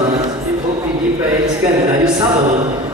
amantes e vou pedir para eles cantarem o salão.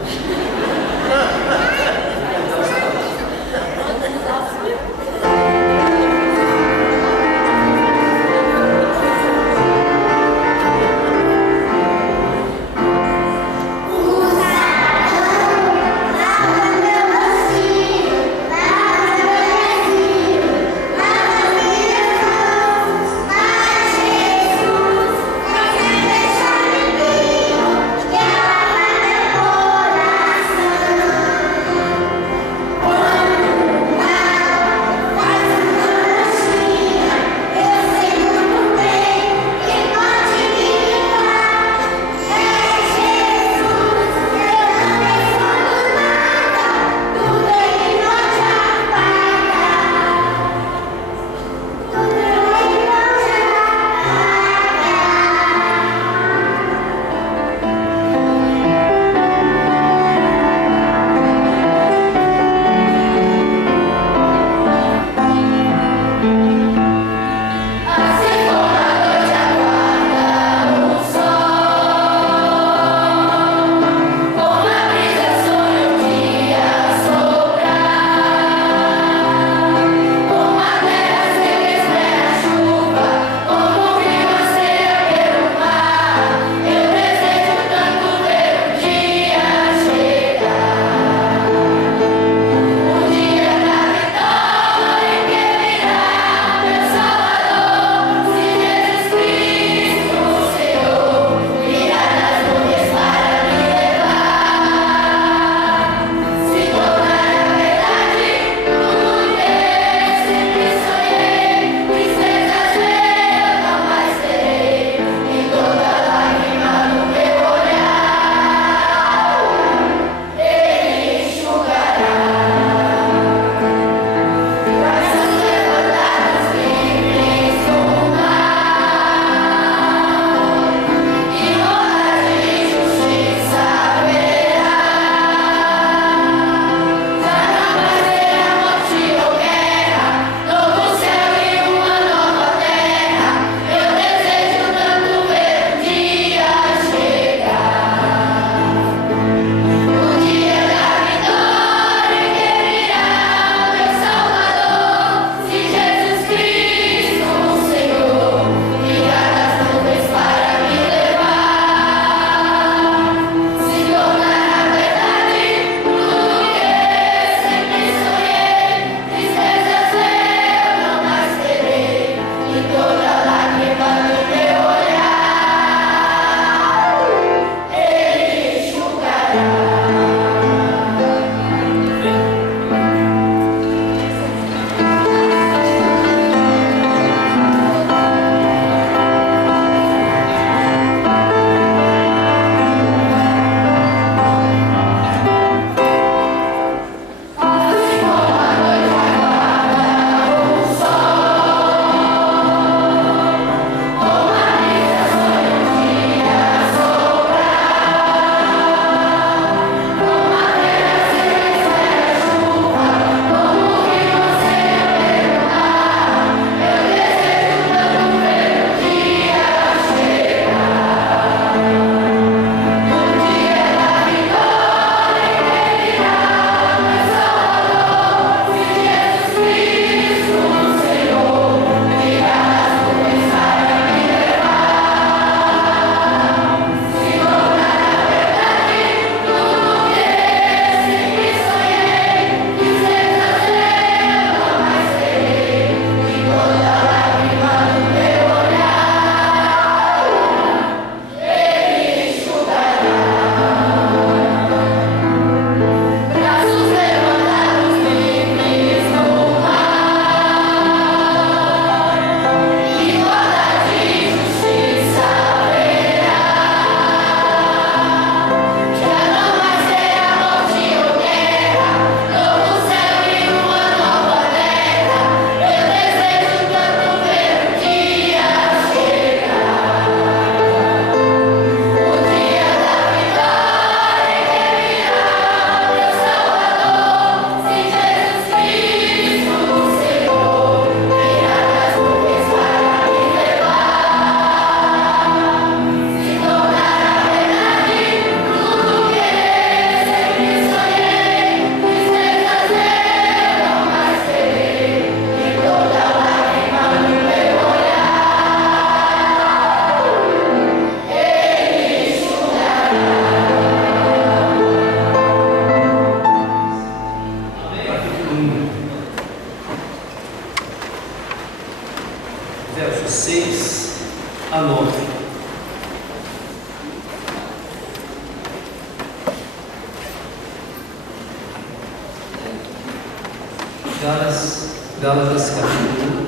Gálatas capítulo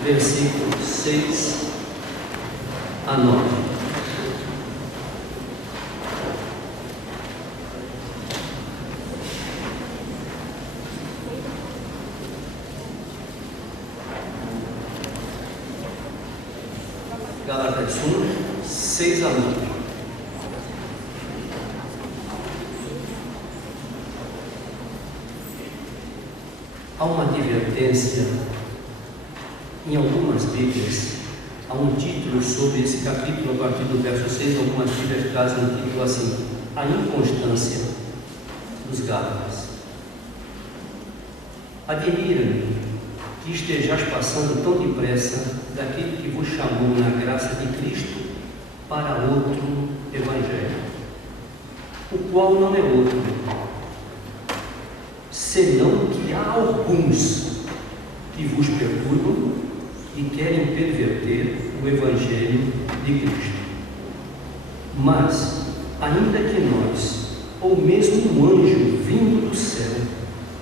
1, versículo 6 a 9. Gálatas 1, 6 a 9. Há uma advertência em algumas Bíblias, há um título sobre esse capítulo, a partir do verso 6, algumas Bíblias trazem um título assim: a inconstância dos Gálatas. Admira-me que estejais passando tão depressa daquele que vos chamou na graça de Cristo para outro Evangelho, o qual não é outro, senão que há alguns que vos perturbam e querem perverter o Evangelho de Cristo. Mas, ainda que nós, ou mesmo um anjo vindo do céu,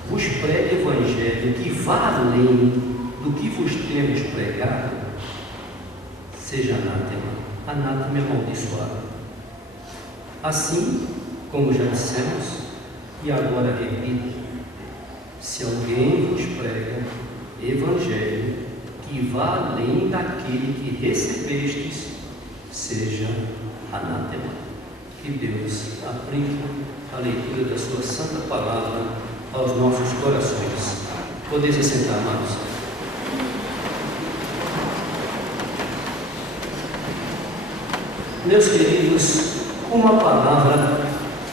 vos pregue Evangelho que vá além do que vos temos pregado, seja anátema amaldiçoado. Assim, como já dissemos, e agora repito, se alguém vos prega Evangelho que vá além daquele que recebestes, seja anátema. Que Deus aplique a leitura da sua santa palavra aos nossos corações. Podeis assentar, amados. Meus queridos, uma palavra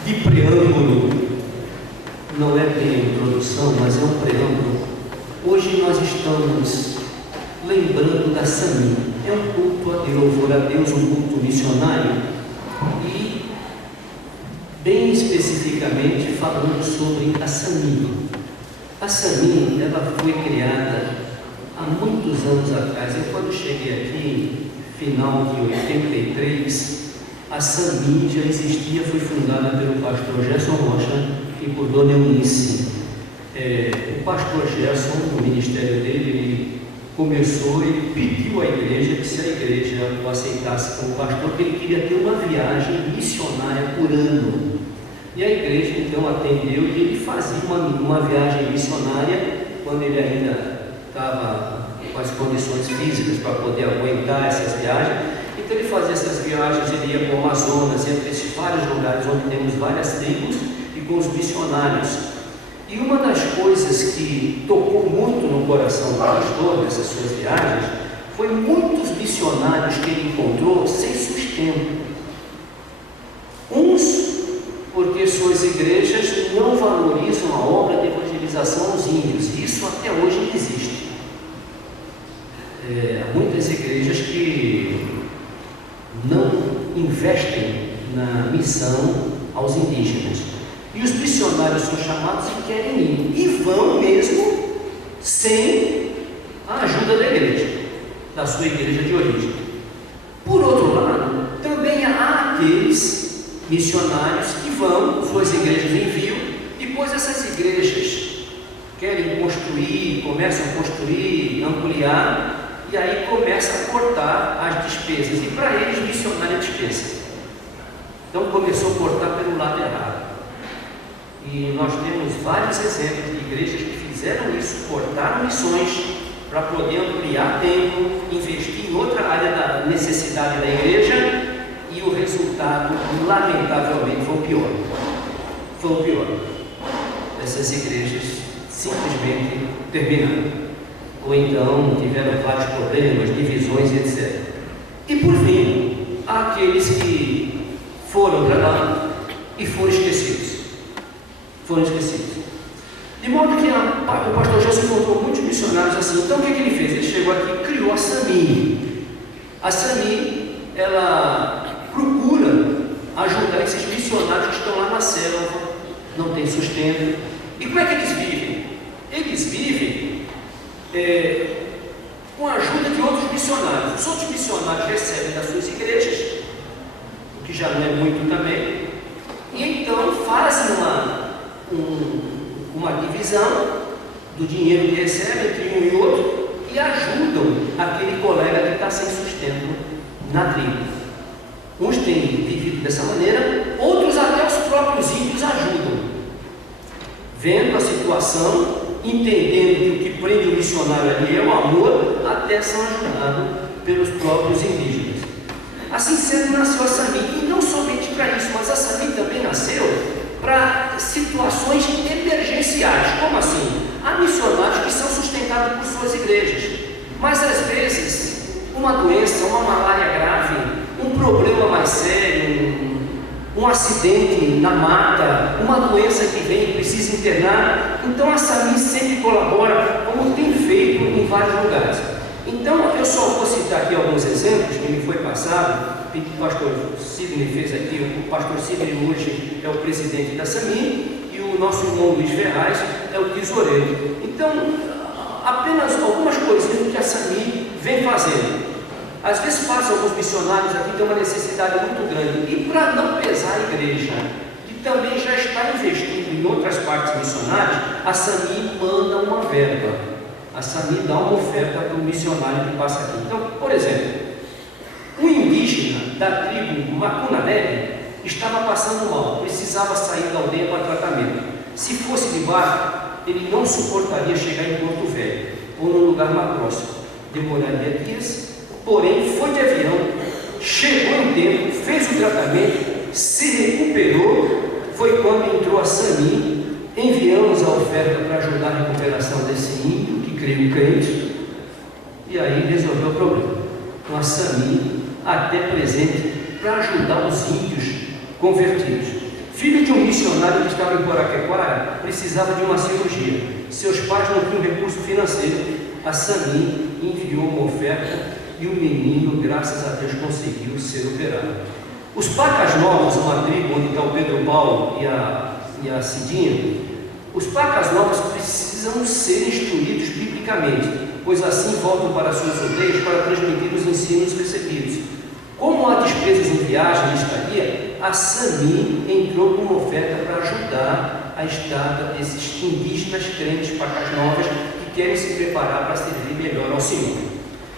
de preâmbulo. Não é bem a introdução, mas é um preâmbulo. Hoje nós estamos lembrando da SAMI. É um culto de louvor a Deus, um culto missionário, e bem especificamente falando sobre a SAMI. A SAMI, ela foi criada há muitos anos atrás. Eu, quando cheguei aqui, final de 83, a SAMI já existia, foi fundada pelo pastor Gerson Rocha e por Dona Eunice. O pastor Gerson, no ministério dele, ele começou e pediu à igreja que, se a igreja o aceitasse como pastor, que ele queria ter uma viagem missionária por ano. E a igreja então atendeu e ele fazia uma viagem missionária quando ele ainda estava com as condições físicas para poder aguentar essas viagens. Então ele fazia essas viagens, ele ia para o Amazonas, ia para esses vários lugares onde temos várias tribos, e com os missionários. E uma das coisas que tocou muito no coração do pastor nessas suas viagens foi muitos missionários que ele encontrou sem sustento. Uns porque suas igrejas não valorizam a obra de evangelização aos índios, e isso até hoje não existe. Há muitas igrejas que não investem na missão aos indígenas. E os missionários são chamados e querem ir, e vão mesmo sem a ajuda da igreja, da sua igreja de origem. Por outro lado, também há aqueles missionários que vão, suas igrejas enviam, depois essas igrejas querem construir, começam a construir, ampliar, e aí começa a cortar as despesas, e para eles missionário é despesa. Então começou a cortar pelo lado errado. E nós temos vários exemplos de igrejas que fizeram isso, cortaram missões para poder ampliar templo, investir em outra área da necessidade da igreja, e o resultado, lamentavelmente, foi o pior. Foi o pior. Essas igrejas simplesmente terminaram. Ou então tiveram vários problemas, divisões, etc. E por fim, há aqueles que foram para lá e foram esquecidos. De modo que o pastor Gerson encontrou muitos missionários assim. Então o que ele fez? Ele chegou aqui e criou a SAMI. A SAMI, ela procura ajudar esses missionários que estão lá na selva, não tem sustento. E como é que eles vivem? Eles vivem com a ajuda de outros missionários. Os outros missionários recebem das suas igrejas, o que já não é muito também, e então fazem uma divisão do dinheiro que recebem entre um e outro e ajudam aquele colega que está sem sustento na tribo. Uns têm vivido dessa maneira, outros até os próprios ímpios ajudam. Vendo a situação, entendendo que o que prende o missionário ali é o amor, até são ajudados pelos próprios indígenas. Assim sendo, nasceu a SAMI, e não somente para isso, mas a SAMI também nasceu para situações emergenciais. Como assim? Há missionários que são sustentados por suas igrejas, mas às vezes uma doença, uma malária grave, um problema mais sério, um acidente na mata, uma doença que vem e precisa internar, então a SAMI sempre colabora, como tem feito em vários lugares. Então eu só vou citar aqui alguns exemplos que me foi passado, que o pastor Sidney fez aqui. O pastor Sidney hoje é o presidente da SAMI e o nosso irmão Luiz Ferraz é o tesoureiro. Então, apenas algumas coisinhas que a SAMI vem fazendo. Às vezes passam alguns missionários aqui, tem uma necessidade muito grande, e para não pesar a igreja, que também já está investindo em outras partes missionárias, a SAMI manda uma verba. A SAMI dá uma oferta para o missionário que passa aqui. Então, por exemplo, um indígena da tribo Macunabebe estava passando mal, precisava sair da aldeia para tratamento. Se fosse de barco, ele não suportaria chegar em Porto Velho ou num lugar mais próximo. Demoraria dias, porém foi de avião, chegou em tempo, fez o tratamento, se recuperou. Foi quando entrou a SAMI, enviamos a oferta para ajudar a recuperação desse índio, que creio crente, e aí resolveu o problema. Então a SAMI até presente para ajudar os índios convertidos. Filho de um missionário que estava em Coraquequara, precisava de uma cirurgia. Seus pais não tinham recurso financeiro. A SAMI enviou uma oferta e o menino, graças a Deus, conseguiu ser operado. Os Pacas Novos, uma tribo onde está o Pedro Paulo e a Cidinha, os Pacas Novos precisam ser instruídos biblicamente, pois assim voltam para suas aldeias para transmitir os ensinos recebidos. Como há despesas em viagem e estadia, a SAMI entrou com uma oferta para ajudar a estada desses indígenas crentes Pacas Novas que querem se preparar para servir melhor ao Senhor.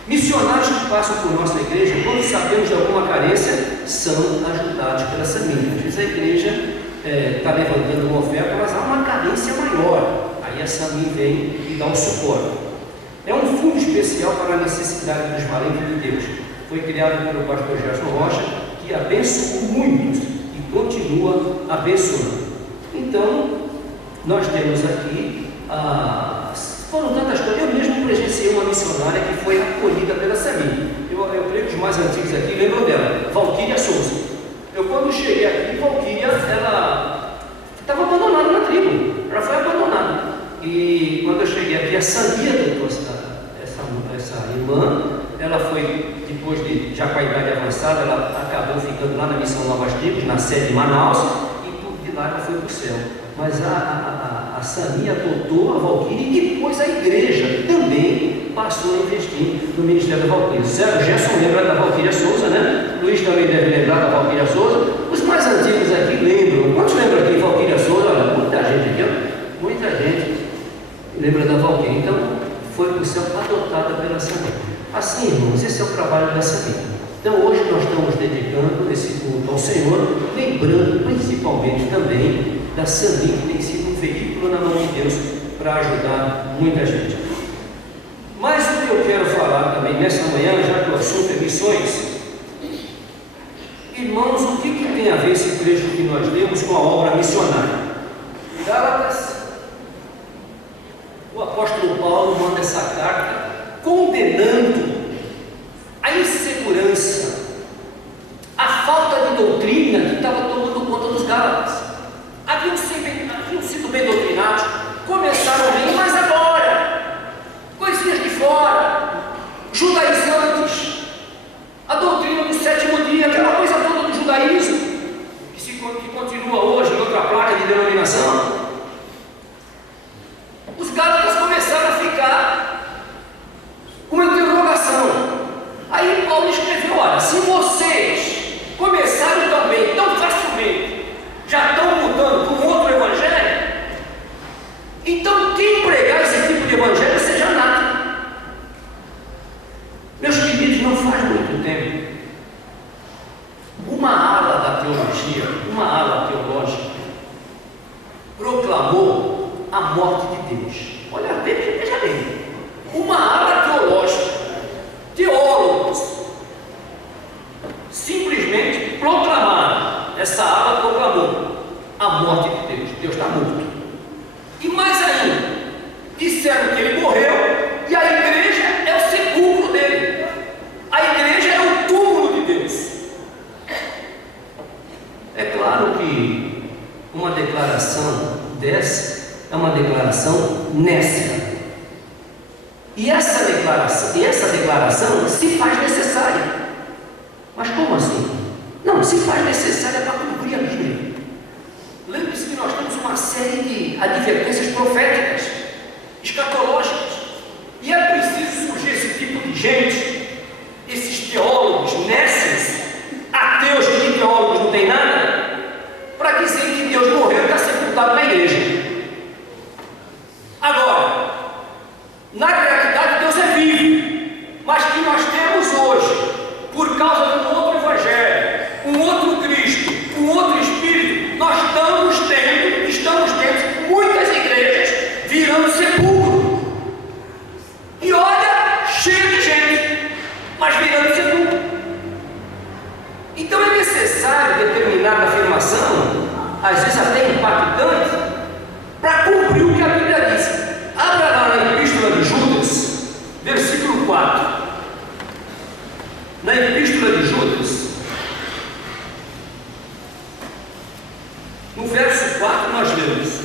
Missionários que passam por nossa igreja, quando sabemos de alguma carência, são ajudados pela SAMI. Às vezes a igreja está levantando uma oferta, mas há uma carência maior. Aí a SAMI vem e dá um suporte. É um fundo especial para a necessidade dos valentes de Deus. Foi criado pelo pastor Gerson Rocha, que abençoou muitos e continua abençoando. Então, nós temos aqui, foram tantas coisas. Eu mesmo presenciei uma missionária que foi acolhida pela SAMI. Eu creio que os mais antigos aqui lembram dela, Valquíria Souza. Eu, quando cheguei aqui, Valquíria, ela estava abandonada na tribo, ela foi abandonada. E quando eu cheguei aqui, a SAMI adotou essa irmã. Ela foi, depois de já com a idade avançada, ela acabou ficando lá na Missão Novas Tribos, na sede de Manaus, e de lá ela foi para o céu. Mas a SAMI adotou a Valquíria e depois a igreja também passou a investir no ministério da Valquíria. O Gerson lembra da Valquíria Souza, né? Luiz também deve lembrar da Valquíria Souza. Os mais antigos aqui lembram. Quantos lembram aqui de Valquíria Souza? Olha, muita gente aqui, ó. Muita gente lembra da Valquíria. Então, foi para o céu adotada pela SAMI. Assim, irmãos, esse é o trabalho da SAMI. Então, hoje nós estamos dedicando esse culto ao Senhor, lembrando principalmente também da SAMI, que tem sido um veículo na mão de Deus para ajudar muita gente. Mas o que eu quero falar também nessa manhã, já que o assunto é missões, irmãos, o que tem a ver esse trecho que nós lemos com a obra missionária? Gálatas, o apóstolo Paulo manda essa carta condenando a insegurança, a falta de doutrina que estava tomando conta dos Gálatas. Haviam sido bem doutrinados, começaram bem, mas agora, coisinhas de fora, judaizantes, a doutrina do sétimo dia, aquela coisa toda do judaísmo, que continua hoje em outra placa de denominação. Os Gálatas começaram a ficar com uma interrogação. Aí Paulo escreveu: olha, morte de Deus. Olha, veja bem, uma ala teológica, teólogos, simplesmente proclamaram, essa ala proclamou a morte de Deus. Deus está morto. E mais ainda, disseram que ele morreu e a igreja é o sepulcro dele. A igreja é o túmulo de Deus. É claro que uma declaração dessa é uma declaração nécia. E essa declaração se faz necessária. Mas como assim? Não, se faz necessária para cumprir a Bíblia. Lembre-se que nós temos uma série de advertências proféticas, escatológicas, e é preciso surgir esse tipo de gente, esses teólogos nécios, ateus que de teólogos não tem nada, para dizer que Deus morreu e está sepultado na igreja. Agora, na realidade Deus é vivo, mas que nós temos hoje, por causa de um outro evangelho, um outro Cristo, um outro Espírito, nós estamos tendo muitas igrejas virando sepulcro. E olha, cheio de gente, mas virando sepulcro. Então é necessário determinada afirmação, às vezes até impactante, para cumprir o que a Bíblia diz. Abra lá na Epístola de Judas, versículo 4. Na Epístola de Judas, no verso 4 nós lemos: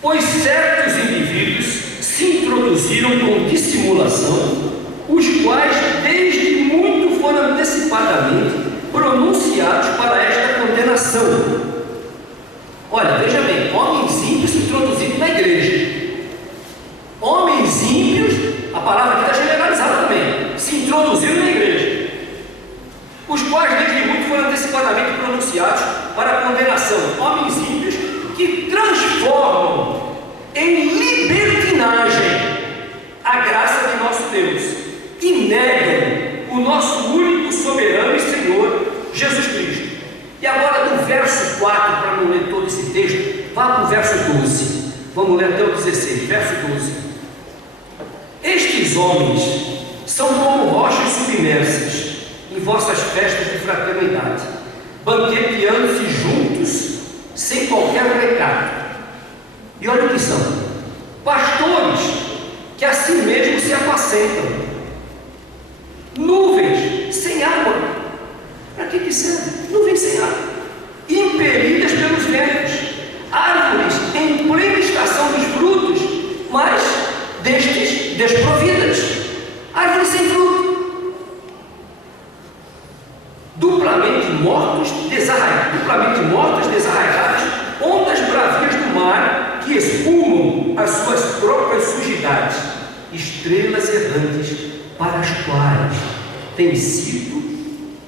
pois certos indivíduos se introduziram com dissimulação, os quais desde muito foram antecipadamente pronunciados para esta condenação. Olha, veja bem, homens ímpios se introduziram na igreja. Homens ímpios, a palavra aqui está generalizada também, se introduziram na igreja, os quais desde muito foram antecipadamente pronunciados para a condenação. Homens ímpios que transformam em libertinagem a graça de nosso Deus e negam o nosso único soberano e Senhor Jesus Cristo. E agora do verso 4, para não ler todo esse texto, vá para o verso 12. Vamos ler até o 16, verso 12. Estes homens são como rochas submersas em vossas festas de fraternidade, banqueteando-se juntos, sem qualquer recato. E olha o que são: pastores que a si mesmos se apacentam, nuvens sem água. Para que serve? Nuvens sem água, impelidas pelos ventos, árvores em plena estação dos frutos, mas destes desprovidas, árvores sem fruto, duplamente mortas, desarraigadas, ondas bravias do mar que espumam as suas próprias sujidades, estrelas errantes para as quais tem sido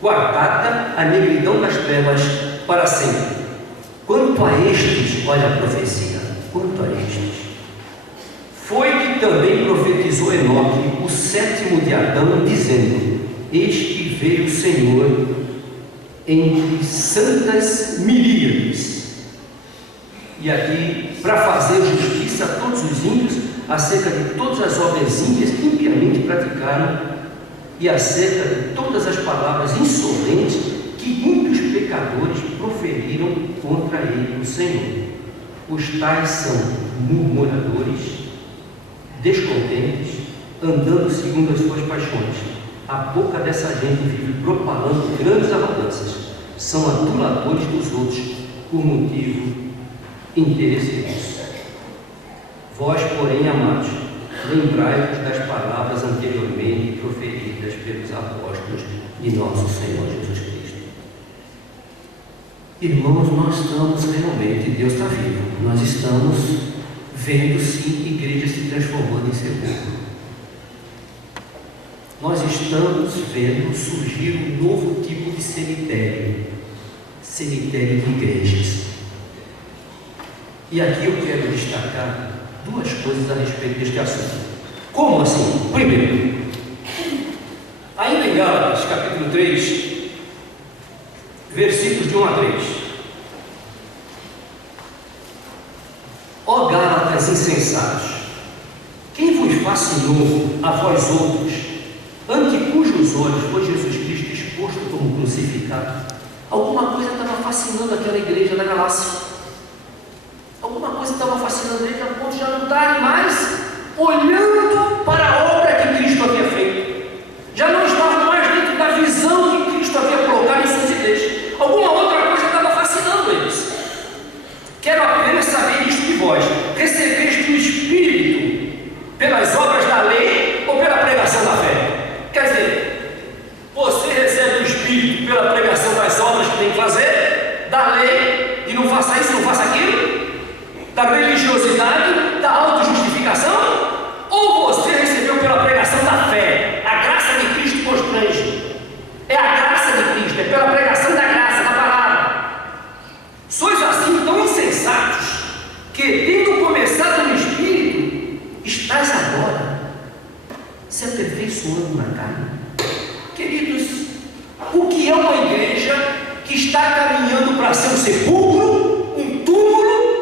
guardada a negridão das trevas para sempre. Quanto a estes, olha a profecia, quanto a estes, foi que também profetizou Enoque, o sétimo de Adão, dizendo: eis que veio o Senhor entre santas miríades. E aqui, para fazer justiça a todos os ímpios, acerca de todas as obras ímpias que impiamente praticaram, e acerca de todas as palavras insolentes que ímpios pecadores proferiram contra ele, o Senhor. Os tais são murmuradores, descontentes, andando segundo as suas paixões. A boca dessa gente vive propalando grandes arrogâncias. São aduladores dos outros por motivo interesseiro. Vós, porém, amados, lembrai-vos das palavras anteriormente proferidas pelos apóstolos de nosso Senhor Jesus Cristo. Irmãos, nós estamos realmente, Deus está vivo, nós estamos vendo sim igreja se transformando em sepulcro. Nós estamos vendo surgir um novo tipo de cemitério de igrejas. E aqui eu quero destacar duas coisas a respeito deste assunto. Como assim? Primeiro, ainda em Gálatas, capítulo 3, versículos de 1 a 3. mas insensatos. Quem vos fascinou a vós outros, ante cujos olhos foi Jesus Cristo exposto como crucificado? Alguma coisa estava fascinando aquela igreja da Galácia. Alguma coisa estava fascinando ele a ponto de já não estarem mais olhando para a obra que Cristo havia feito. Já não estavam mais dentro da visão que Cristo havia colocado em suas igrejas. Alguma outra coisa estava fascinando eles. Quero apenas saber isto de vós: recebeste o Espírito pelas obras da lei ou pela pregação da fé? Quer dizer, você recebe o Espírito pela pregação das obras que tem que fazer, da lei, e não faça isso, não faça aquilo, da religiosidade, da autojustificação, ou você recebeu pela pregação da fé? A graça de Cristo constrange. É a graça de Cristo, é pela pregação da graça, da palavra. Sois assim tão insensatos que, tendo começado no Espírito, estás agora se aperfeiçoando na carne. Queridos, o que é uma igreja que está caminhando para ser um sepulcro, um túmulo?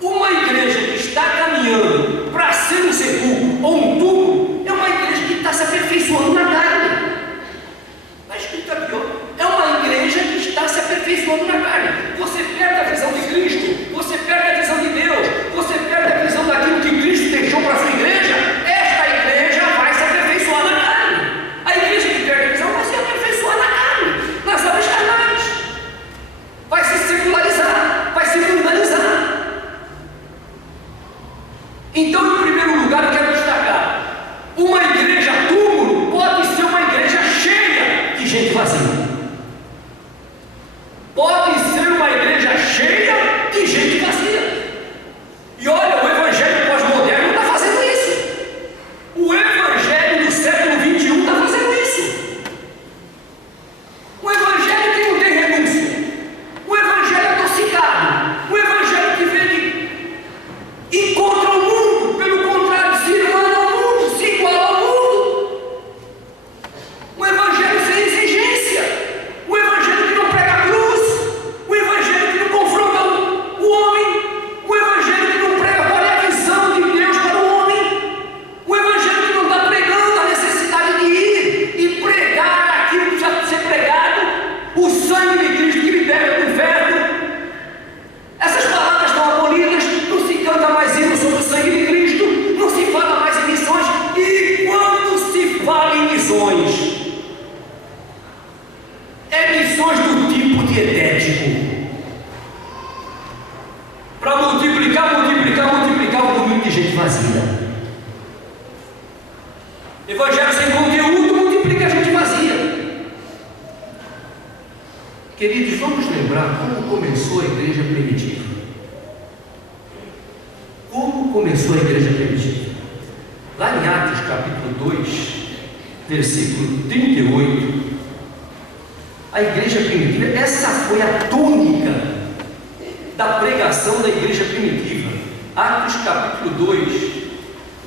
Uma igreja que está caminhando para ser um sepulcro ou um túmulo é uma igreja que está se aperfeiçoando na carne. Está escrito aqui, ó. É uma igreja que está se aperfeiçoando na carne. Você perde a visão de Cristo, você perde a visão de Deus, você perde a visão daquilo que Cristo deixou para a sua igreja. Esta igreja vai se aperfeiçoar na carne. A igreja que perde a visão vai se aperfeiçoar na carne, nas obras carnais. Vai se secularizar, vai se mundanizar. Então, em primeiro lugar, eu quero destacar: uma igreja túmulo pode ser uma igreja cheia de gente vazia. Pode ser uma igreja cheia de gente vazia. E olha, o evangelho pós-moderno está fazendo isso. O evangelho do século XXI está fazendo isso. O evangelho que não tem renúncia, o evangelho adocicado, o evangelho que vem e contra o mundo, pelo contrário, se irmana ao mundo, se iguala ao mundo. O evangelho sem exigência, o evangelho que não prega a cruz, o evangelho que não confronta o homem, o evangelho que não prega qual é a visão de Deus para o homem, o evangelho que não está pregando a necessidade de ir e pregar aquilo que precisa ser pregado, o sangue de Cristo que liberta do inferno. Essas palavras estão abolidas, não se canta mais hino sobre o sangue de Cristo, não se fala mais em missões, e quando se fala em missões, é missões do tipo dietético, para multiplicar o número de gente vazia. Evangelho sem conteúdo multiplica a gente vazia. Queridos, vamos lembrar como começou a igreja primitiva. Como começou a igreja primitiva? Lá em Atos capítulo 2, versículo 38, a igreja primitiva, essa foi a tônica da pregação da igreja primitiva. Atos capítulo 2,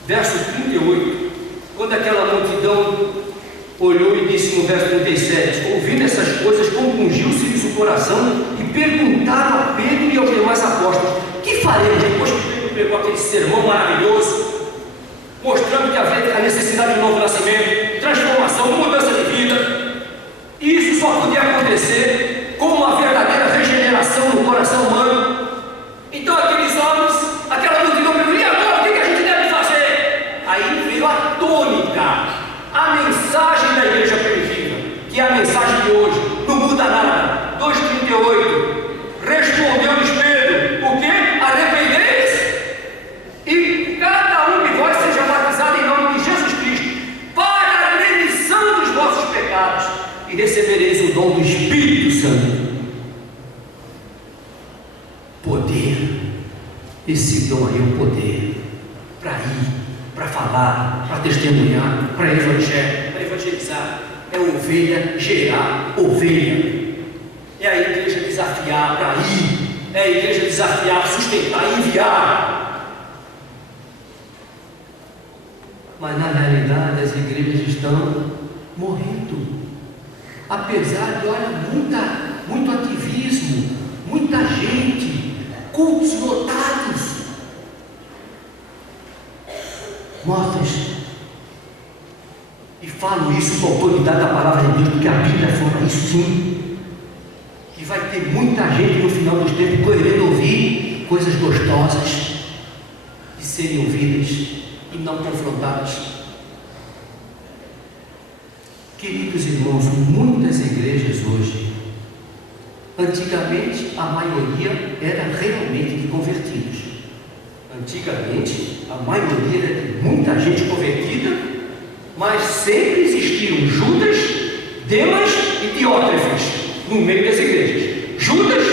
verso 38, quando aquela multidão olhou e disse no verso 37, ouvindo essas coisas, compungiu-se-lhes o coração e perguntaram a Pedro e aos demais apóstolos: que faremos depois que Pedro pregou aquele sermão maravilhoso, mostrando que havia a necessidade de novo nascimento, transformação, mudança de vida? Isso só podia acontecer com uma verdadeira regeneração no coração humano. Então aqueles homens, aquela multidão perguntou: e agora o que a gente deve fazer? Aí veio a tônica, a mensagem da igreja primitiva, que é a mensagem de hoje, não muda nada. 2,38, respondeu-lhes Pedro: o que? Arrependei-vos e cada um de vós seja batizado em nome de Jesus Cristo para a remissão dos vossos pecados, e recebereis o dom do Espírito Santo. Poder, esse dom aí é o poder para ir, para falar, para testemunhar, para evangelizar. É ovelha gerar ovelha. É a igreja desafiar para ir, é a igreja desafiar, sustentar, enviar. Mas na realidade as igrejas estão morrendo. Apesar de, olha, muito ativismo, muita gente, cultos lotados, mortas. E falo isso com a autoridade da palavra de Deus, porque a Bíblia fala isso sim. Que vai ter muita gente no final dos tempos querendo ouvir coisas gostosas de serem ouvidas e não confrontadas. Queridos irmãos, muitas igrejas hoje, antigamente a maioria era realmente de convertidos. Antigamente a maioria era de muita gente convertida, mas sempre existiam Judas, Demas e Diótrefes no meio das igrejas. Judas,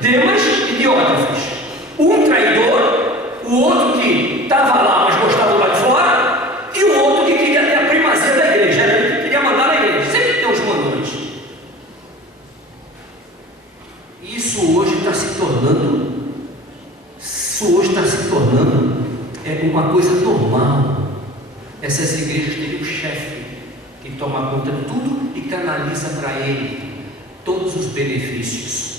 Demas e Diótrefes. Um traidor, o outro que estava lá, mas gostava do lado de fora, e o outro que queria ter a primazia da igreja, era ele que queria mandar na igreja. Sempre tem os mandões. Isso hoje está se tornando uma coisa normal. Essas igrejas têm um chefe que toma conta de tudo e canaliza para ele todos os benefícios.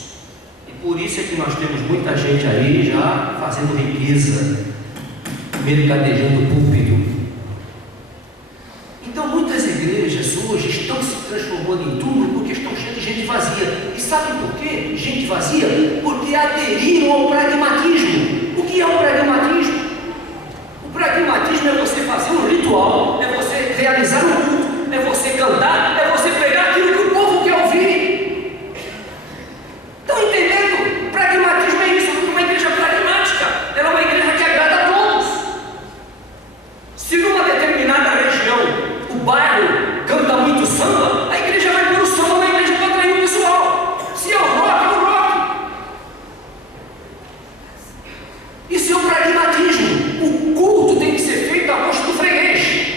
E por isso é que nós temos muita gente aí já fazendo riqueza, mercadejando o púlpito. Então muitas igrejas hoje estão se transformando em túmulo porque estão cheias de gente vazia. E sabem por quê? Gente vazia? Porque aderiram ao pragmatismo. O que é o pragmatismo? O pragmatismo é você fazer um ritual, é você realizar um culto, é você cantar, é você pregar aquilo que o povo quer ouvir. Estão entendendo? Pragmatismo é isso, uma igreja pragmática. Ela é uma igreja que agrada a todos. Se numa determinada região o bairro canta muito samba, a igreja vai pôr o samba na igreja para atrair o pessoal. Se é o rock, é o rock. Isso é o pragmatismo. O culto tem que ser feito a gosto do freguês.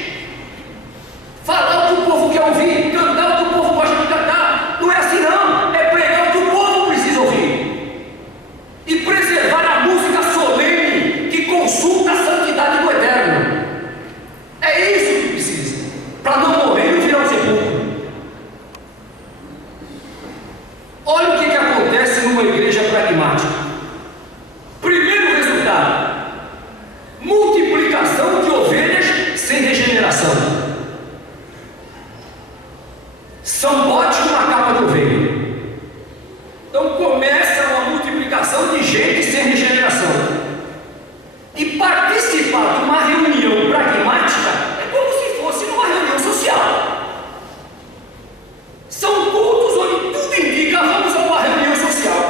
Falar o que o povo quer ouvir, cantar o que o povo gosta de cantar. Não é assim não, é pregar o que o povo precisa ouvir. E preservar a música solene que consulta a santidade do Eterno. É isso que precisa, para não morrer e não virar um sepulcro. Olha o que acontece numa igreja pragmática. Primeiro resultado: multiplicação de ovelhas sem regeneração. São bote com uma capa de ovelha. Então começa uma multiplicação de gente sem regeneração. E participar de uma reunião pragmática é como se fosse numa reunião social. São cultos onde tudo indica vamos a uma reunião social.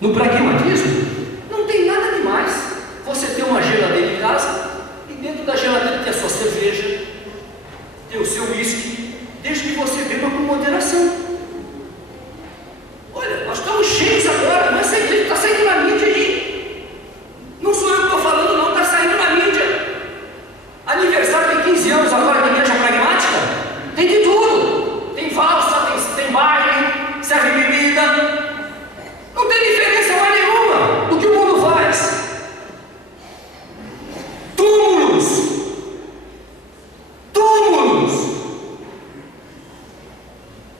No pragmatismo não tem nada demais você ter uma geladeira em casa e dentro da geladeira ter a sua cerveja, ter o seu uísque, desde que você beba com moderação. Olha, nós estamos cheios agora, mas essa igreja está saindo na mídia aí. Não sou eu que estou falando não, está saindo na mídia. Aniversário de 15 anos agora da igreja pragmática, tem de tudo. Tem valsa, tem baile, serve bebida. Não tem diferença mais nenhuma do que o mundo faz. Túmulos.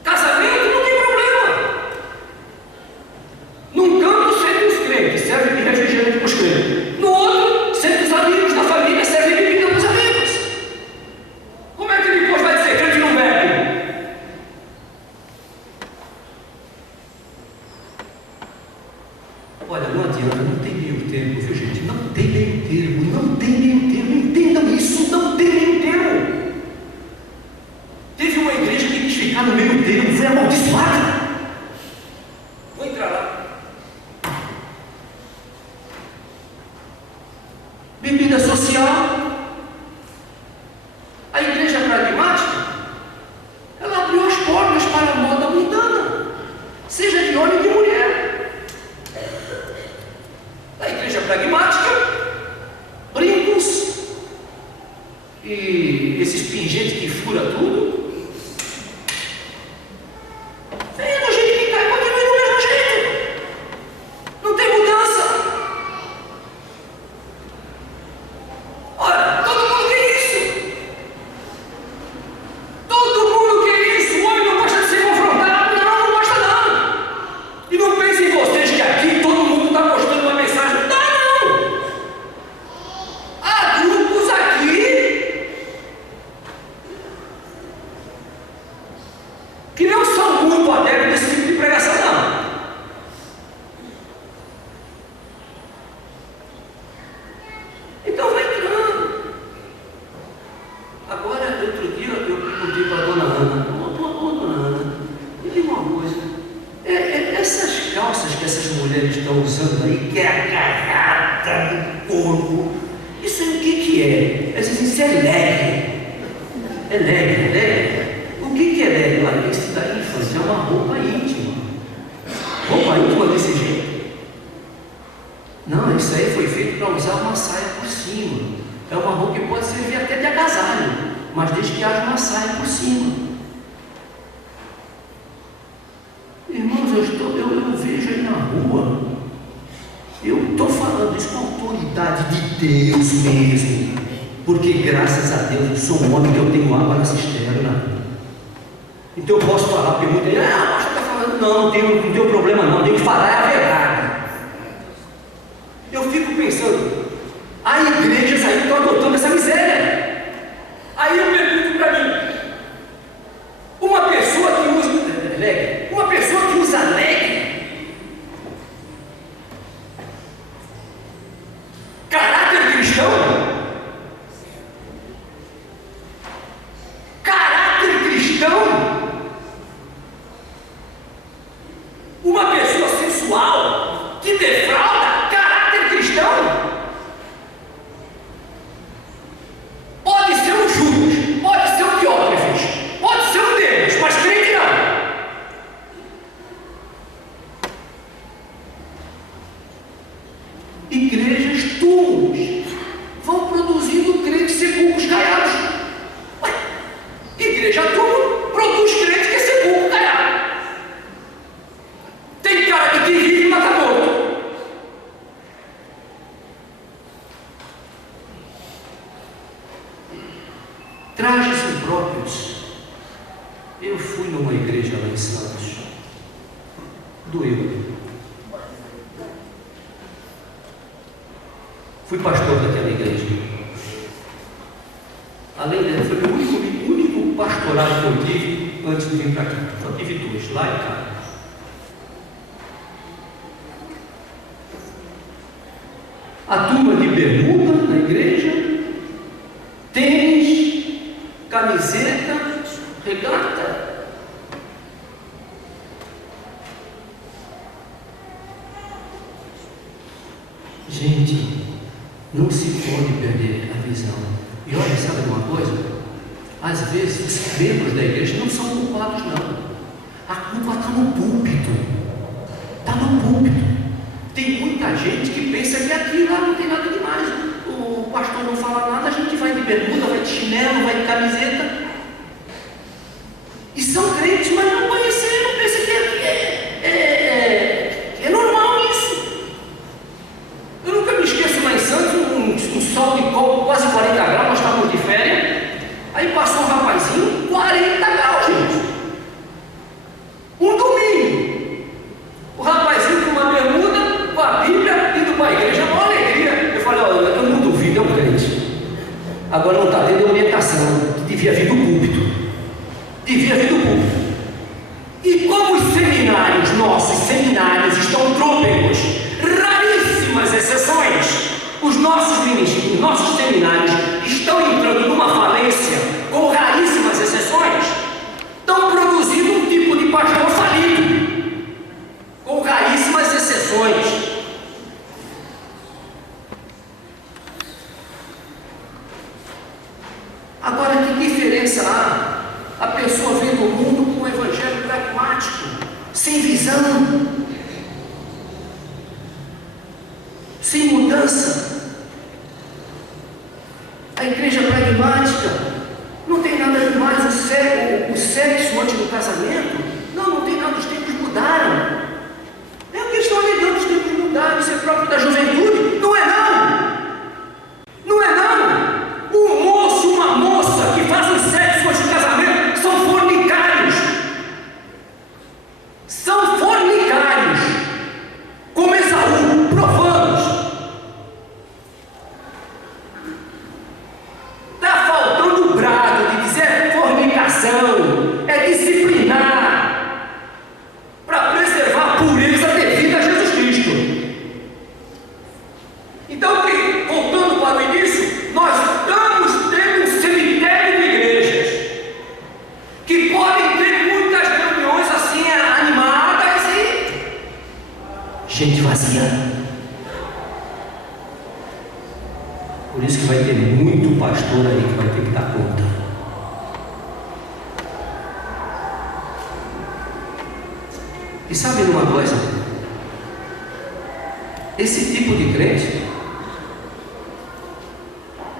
Casamento não tem problema. Num canto serve os crentes, serve de refrigerante para os crentes. No outro, serve os amigos da família, serve de bebida para os amigos. Como é que depois vai dizer crente não bebe? Olha, não adianta, não tem meio termo, viu gente? Não tem meio termo, não tem meio termo. Entendam isso, não tem meio termo. Teve uma igreja que quis ficar no meio termo, foi amaldiçoada. Vou entrar lá. Bebida social. A igreja pragmática, ela abriu as portas para a moda mundana, seja de homem ou de mulher. A igreja pragmática, brincos e esses pingentes que fura tudo. Vem saem por cima. Irmãos, eu vejo aí na rua, eu estou falando isso com autoridade de Deus mesmo, porque graças a Deus eu sou um homem que eu tenho água na cisterna. Então eu posso falar, porque muita gente, pastor está falando, não tem problema não, tem que falar a verdade. Eu fico pensando, há igrejas aí que estão adotando essa miséria. Aí eu pergunto para mim, uma pessoa que usa alegre, caráter cristão, uma pessoa sensual que defrauda, caráter cristão. Pode ser um Judas, pode ser um Diótrefes, pode ser um Deus, mas crente não. Igrejas, túmulos, vão produzindo crentes sepulcros caiados. Ué, igreja túmulo produz crente que é sepulcro caiado. Tem cara que vive e mata morto. Trajes impróprios. Eu fui numa igreja lá em Santos. Doeu. Fui pastor daquela igreja. Além dela, foi o único pastorado que eu tive antes de vir para cá. Só tive dois, lá e cá. A turma de bermuda na igreja, tênis, camiseta, regata. Gente, não se pode perder a visão. E olha, sabe de uma coisa? Às vezes os membros da igreja não são culpados, não. A culpa está no púlpito. Está no púlpito. Tem muita gente que pensa que aqui lá não tem nada demais. O pastor não fala nada, a gente vai de bermuda, vai de chinelo, vai de camiseta. E são crentes, mas não conheceram, pensam que é normal isso. Eu nunca me esqueço lá em Santos, um sol de copo, quase 40 graus, nós estávamos de férias. Aí passou um rapazinho, 40 graus, gente. Um domingo. O rapazinho com uma bermuda, com a Bíblia, indo para a igreja, uma alegria. Eu falei, olha, eu não duvido, é um crente. Agora não está tendo orientação, que devia vir do púlpito. Devia vir do púlpito. E como os seminários, nossos seminários, estão trôpegos, raríssimas exceções, os nossos ministros, nossos seminários estão entrando numa falência, com raríssimas exceções, estão produzindo um tipo de pastor falido, com raríssimas exceções. Agora, que diferença há? A pessoa vem do mundo com um evangelho pragmático, sem visão, sem mudança. A igreja pragmática não tem nada demais. O sexo antes do casamento, não tem nada, os tempos mudaram. É o que estão alegando, os tempos mudaram, isso é próprio da juventude. Não é não. Não é não. Um moço, uma moça que fazem sexo antes do casamento são fornicários. São fornicários. Como Esaú, profanos. Está faltando o brado de dizer fornicação, é disciplinar, para preservar a pureza devida a Jesus Cristo. Então, voltando para o início, nós estamos tendo um cemitério de igrejas, que podem ter muitas reuniões assim animadas e gente vazia. Por isso que vai ter muito pastor aí que vai ter que dar conta. E sabe de uma coisa? Esse tipo de crente,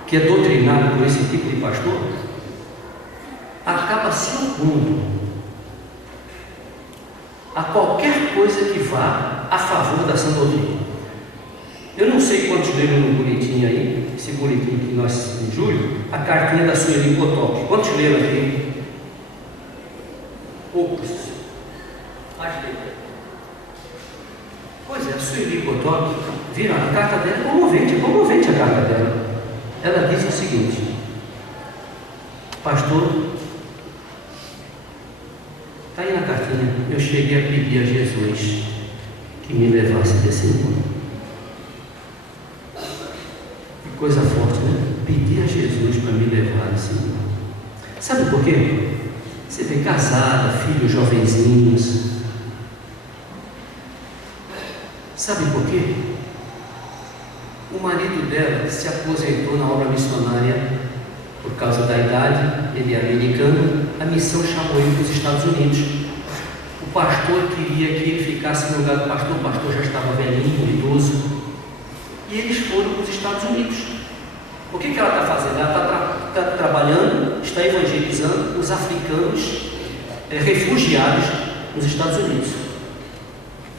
que é doutrinado por esse tipo de pastor, estava se opondo a qualquer coisa que vá a favor da sã doutrina. Eu não sei quantos leram no boletim aí, esse boletim que nós em julho, a cartinha da Sueli Potok. Quantos leram aqui? Poucos. Mais leram. Pois é, a Sueli Potok, viram a carta dela, comovente a carta dela. Ela diz o seguinte: pastor, está aí na cartinha, eu cheguei a pedir a Jesus que me levasse desse mundo. Que coisa forte, né? Pedir a Jesus para me levar desse mundo. Sabe por quê? Você vê casada, filhos jovenzinhos. Sabe por quê? O marido dela se aposentou na obra missionária por causa da idade, ele é americano, a missão chamou ele para os Estados Unidos. O pastor queria que ele ficasse no lugar do pastor, o pastor já estava velhinho, idoso, e eles foram para os Estados Unidos. O que ela está fazendo? Ela está trabalhando, está evangelizando os africanos refugiados nos Estados Unidos.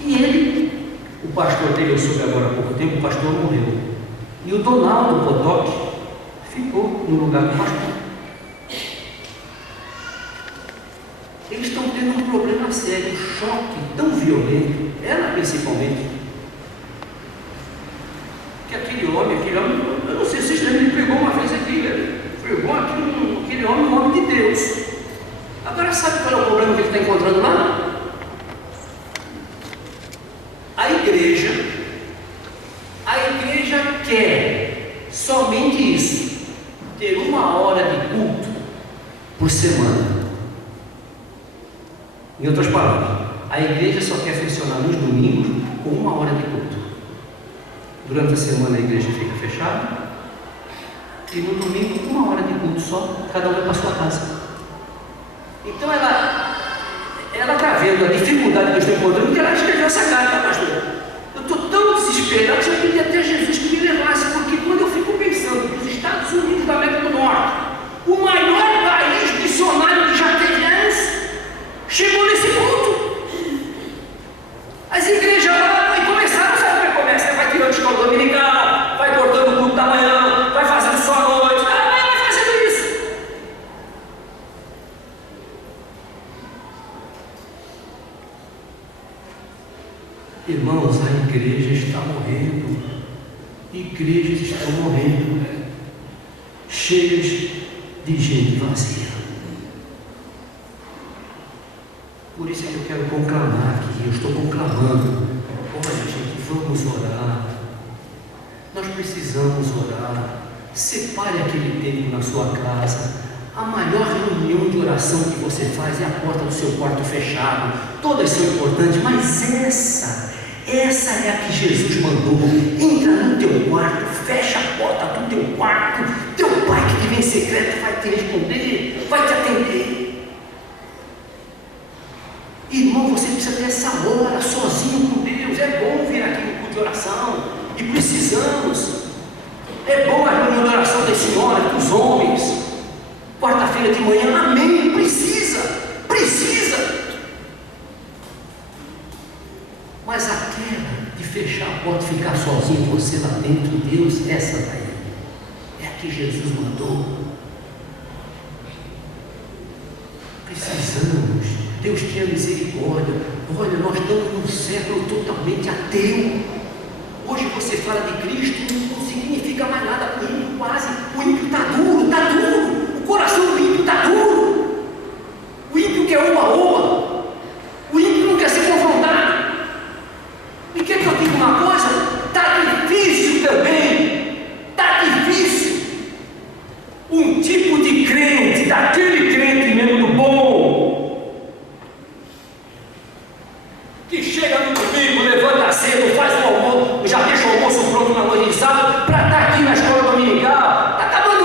E ele, o pastor dele, eu soube agora há pouco tempo, o pastor morreu. E o Donaldo Potok ficou no lugar do pastor. Eles estão tendo um problema sério, um choque tão violento, ela principalmente, que aquele homem, eu não sei se vocês lembram, ele pregou uma vez aqui, pregou aquele homem, o homem de Deus. Agora sabe qual é o problema que ele está encontrando lá? A igreja quer somente isso, ter 1 hora de culto por semana. Em outras palavras, a igreja só quer funcionar nos domingos com 1 hora de culto. Durante a semana a igreja fica fechada e no domingo 1 hora de culto só, cada um vai para a sua casa. Então ela está vendo a dificuldade que eu estou encontrando, porque ela escreveu essa carta, pastor. Eu estou tão desesperado que eu pedi até Jesus que me levasse, porque quando eu fico pensando que os Estados Unidos da América do Norte, o maior país missionário que já teve anos, chegou nesse ponto. As igrejas lá e começaram, sabe como é que começa? Vai tirando escola dominical, vai cortando o culto da manhã, vai fazendo só à noite, vai fazendo isso. Irmãos, a igreja está morrendo. Igrejas estão morrendo, cheias de gente vazia. Por isso é que eu quero conclamar aqui, eu estou conclamando. Olha, gente, vamos orar. Nós precisamos orar. Separe aquele tempo na sua casa. A maior reunião de oração que você faz é a porta do seu quarto fechado. Todas são importantes, mas essa é a que Jesus mandou. Entra no teu quarto, fecha a porta do teu quarto. Teu pai que vem em secreto vai te responder, vai te atender. Irmão, você precisa ter essa hora sozinho com Deus. É bom vir aqui no culto de oração, e precisamos. É bom a reunião de oração das senhoras, dos homens, quarta-feira de manhã, amém. Precisa. Mas aquela de fechar a porta e ficar sozinho, você lá dentro, Deus, essa daí é a que Jesus mandou. Precisamos. Deus tenha misericórdia. Olha, nós estamos num século totalmente ateu. Hoje você fala de Cristo, não significa mais nada para o ímpio, quase. O ímpio está duro. O coração do ímpio está duro. O ímpio quer oba-oba. O ímpio não quer ser confrontado. E quer que eu diga uma coisa? Está difícil também. Está difícil. Um tipo de crente, daquele crente mesmo do bom, que chega no domingo, levanta cedo, faz o almoço, já deixa o almoço pronto na noite de sábado, para estar aqui na escola dominical. Está acabando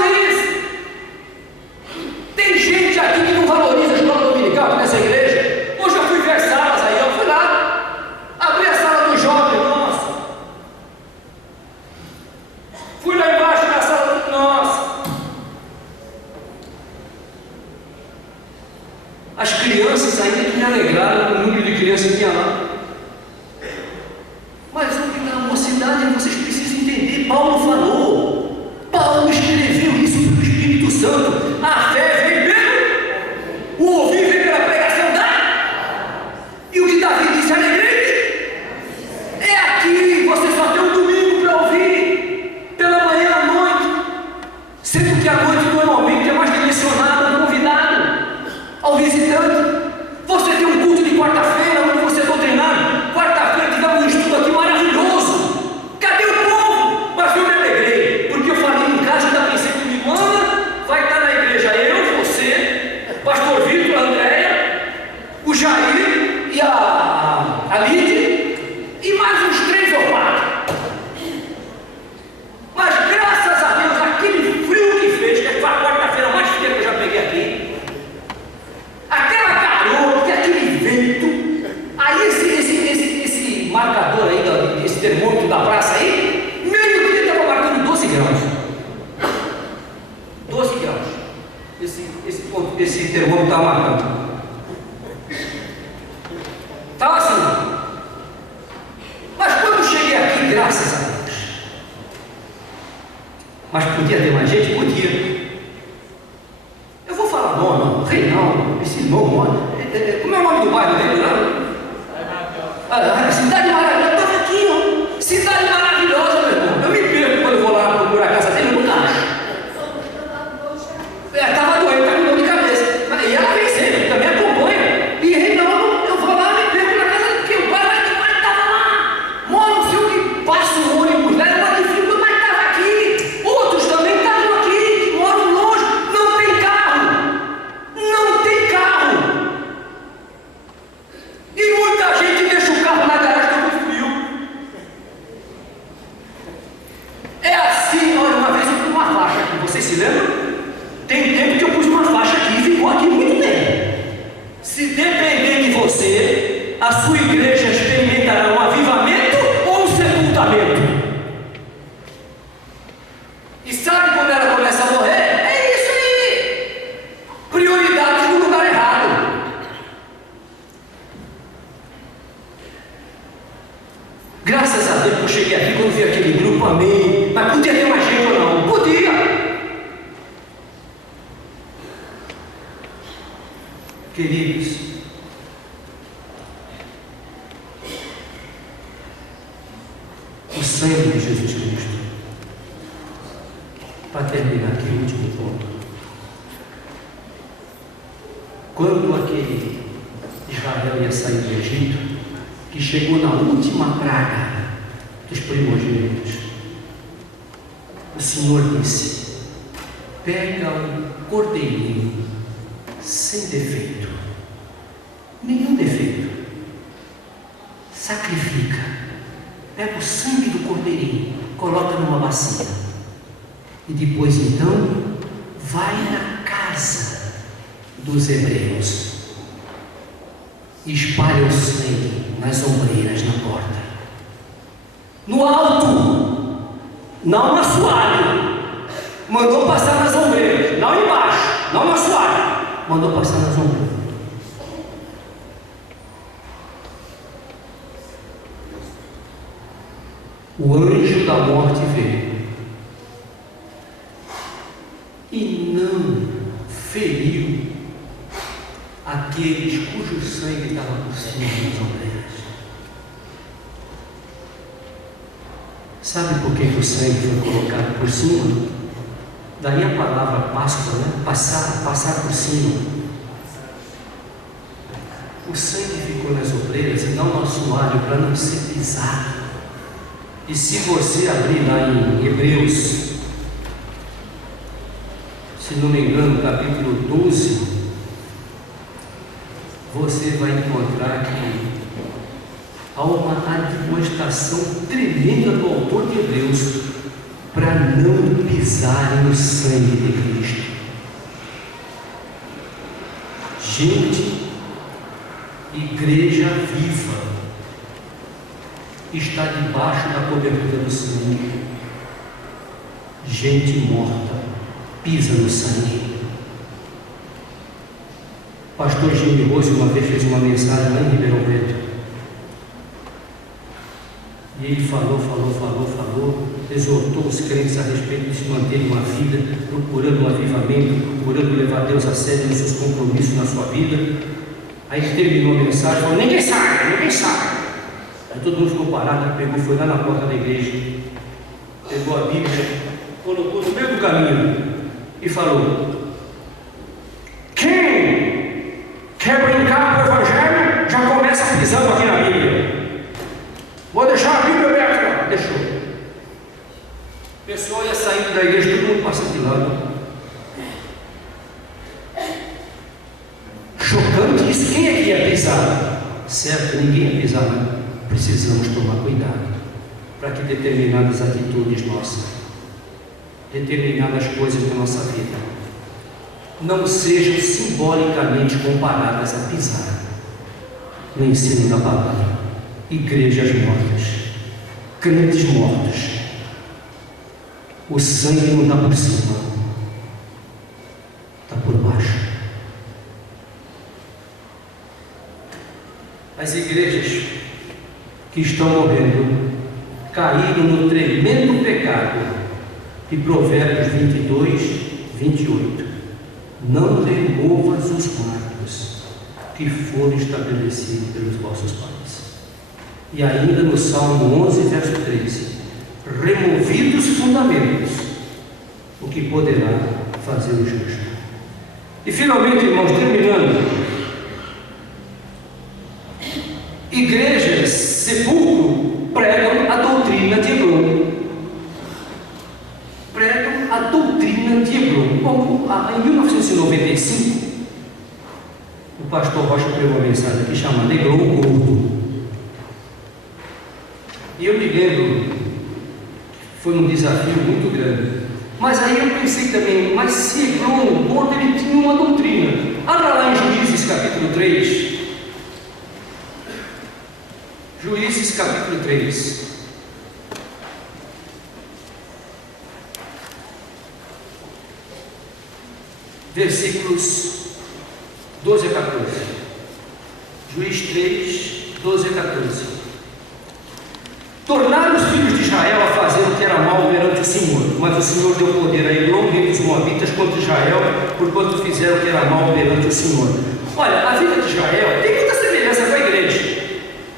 crianças ainda que me alegraram com o número de crianças que tinha lá. Mas na mocidade vocês precisam entender, Paulo falou, Paulo escreveu isso pelo Espírito Santo. A fé vem pelo, o ouvir vem pela pregação da. E o que Davi disse à igreja? É aqui, você só tem um domingo para ouvir, pela manhã à noite, sendo que a noite normalmente é mais direcionada ao convidado, ao visitante. Você tem um culto de quarta-feira, onde você é doutrinado. Quarta-feira tivemos um estudo aqui maravilhoso. Cadê o povo? Mas eu me alegrei, porque eu falei em casa, ainda pensei comigo, Ana, vai estar na igreja eu, você, o pastor Vitor, a Andréia, o Jair e a Lídia, e mais uns 3 ou 4. Mas graças a Deus, aquele frio que fez, que foi a quarta-feira mais fria que eu já peguei aqui, aquela garoa, aquele vento, aí esse marcador aí, esse termômetro da praça aí, meio-dia estava marcando 12 graus. 12 graus. Esse termômetro estava marcando. Estava assim. Mas quando eu cheguei aqui, graças a Deus. Mas podia ter mais gente? Podia. Eu vou falar nome, Reinaldo, esse irmão, como é o nome do bairro dele lá? Cidade Maravilhosa, estava aqui, ó. Cidade Maravilhosa, meu irmão. Eu me perco quando eu vou lá procurar a casa dele, eu nunca acho. Estava doendo, estava com dor de cabeça. E ela vem sempre, também acompanha. E Reinaldo, eu vou lá, me perco na casa dele, porque o pai estava lá. Mora no seu que passa o ônibus, né? Mas estava aqui. Outros também estavam aqui, que moram longe, não tem carro. Não tem carro. E muita gente deixa o carro na garagem do frio. É assim, olha, uma vez eu pus uma faixa aqui, vocês se lembram? Tem tempo que eu pus uma faixa aqui e ficou aqui muito tempo. Se depender de você, a sua igreja experimentará um avivamento ou um sepultamento. E sabe quando ela começa a morrer? É isso aí. Prioridades no lugar errado. Graças a Deus que eu cheguei aqui, quando vi aquele grupo, amém. Mas podia ter mais gente ou não? Podia. Queridos, o sangue de Jesus Cristo, para terminar aqui o último ponto, quando aquele Israel ia sair do Egito, que chegou na última praga dos primogênitos, o Senhor disse: pega um cordeirinho sem defeito, nenhum defeito, sacrifica, pega o sangue do cordeirinho, coloca numa bacia, e depois então vai na casa dos hebreus e espalha o sangue nas ombreiras na porta, no alto, não no assoalho, mandou passar nas ombreiras, não embaixo, não no assoalho, mandou passar nas ombreiras. O anjo da morte veio e não feriu aqueles cujo sangue estava por cima das ombreiras. Sabe por que o sangue foi colocado por cima? Daí a palavra Páscoa, né? Passar por cima. O sangue ficou nas ombreiras e não no assoalho, para não ser pisado. E se você abrir lá em Hebreus, se não me engano, capítulo 12, você vai encontrar que há uma admoestação tremenda do autor de Hebreus para não pisarem no sangue de Cristo. Gente, igreja viva está debaixo da cobertura do sangue. Gente morta pisa no sangue. O pastor Gil Rose uma vez fez uma mensagem lá em Ribeirão Preto. E ele falou, exortou os crentes a respeito de se manterem uma vida, procurando um avivamento, procurando levar Deus a sério nos seus compromissos na sua vida. Aí ele terminou a mensagem e falou: ninguém sai. Aí todo mundo ficou parado, ele pegou, foi lá na porta da igreja, pegou a Bíblia, colocou no meio do caminho e falou: quem quer brincar com o Evangelho já começa pisando aqui na Bíblia. Vou deixar a Bíblia aberta. Deixou. O pessoal ia saindo da igreja, todo mundo passando de lado. Chocante isso. Quem é que ia pisar? Certo, ninguém ia pisar, mas precisamos tomar cuidado para que determinadas atitudes nossas, determinadas coisas da nossa vida, não sejam simbolicamente comparadas a pisar no ensino da palavra. Igrejas mortas, crentes mortos, o sangue não está por cima, está por baixo. As igrejas que estão morrendo caíram no tremendo pecado de Provérbios 22, 28. Não removas os marcos que foram estabelecidos pelos vossos pais. E ainda no Salmo 11, verso 13: removidos os fundamentos, o que poderá fazer o justo? E finalmente, irmãos, terminando, igrejas sepulcro pregam a doutrina de Hebron. Pregam a doutrina de Hebron. Como em 1995, o pastor Rocha pregou uma mensagem aqui chamada Hebron Gordo. E eu me lembro, foi um desafio muito grande. Mas aí eu pensei também, mas se Hebron Gordo, ele tinha uma doutrina. Abra lá em Juízes capítulo 3. Juízes capítulo 3. Versículos 12 a 14. Juiz 3, 12 a 14. Tornaram os filhos de Israel a fazer o que era mal perante o Senhor, mas o Senhor deu poder a Eglon, rei dos Moabitas, contra Israel, porquanto fizeram o que era mal perante o Senhor. Olha, a vida de Israel tem muita semelhança com a igreja.